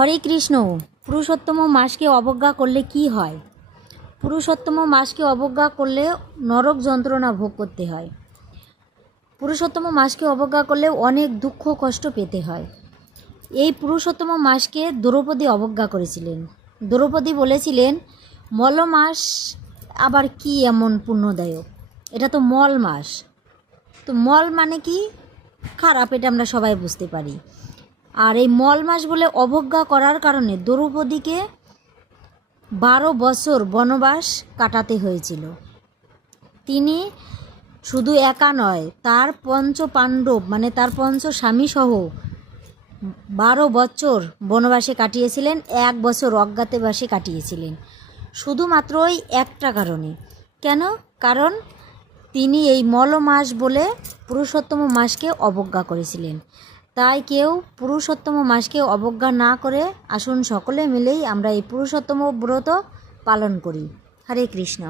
হরে কৃষ্ণ। পুরুষোত্তম মাসকে অবজ্ঞা করলে কি হয়? পুরুষোত্তম মাসকে অবজ্ঞা করলে নরক যন্ত্রণা ভোগ করতে হয়। পুরুষোত্তম মাসকে অবজ্ঞা করলে অনেক দুঃখ কষ্ট পেতে হয়। এই পুরুষোত্তম মাসকে দ্রৌপদী অবজ্ঞা করেছিলেন। দ্রৌপদী বলেছিলেন, মল মাস আবার কি এমন পুণ্যদায়ক? এটা তো মল মাস। তো মল মানে কি? খারাপ, এটা আমরা সবাই বুঝতে পারি। আর এই মল মাস বলে অবজ্ঞা করার কারণে দ্রৌপদীকে 12 বছর বনবাস কাটাতে হয়েছিল। তিনি শুধু একা নয়, তার পঞ্চ পাণ্ডব মানে তার পঞ্চ স্বামীসহ 12 বছর বনবাসে কাটিয়েছিলেন, 1 বছর অজ্ঞাতবাসে কাটিয়েছিলেন। শুধুমাত্র ওই একটা কারণে। কেন? কারণ তিনি এই মল মাস বলে পুরুষোত্তম মাসকে অবজ্ঞা করেছিলেন। তাই কেউ পুরুষোত্তম মাসকে অবজ্ঞা না করে আসুন সকলে মিলেই আমরা এই পুরুষোত্তম ব্রত পালন করি। হরে কৃষ্ণ।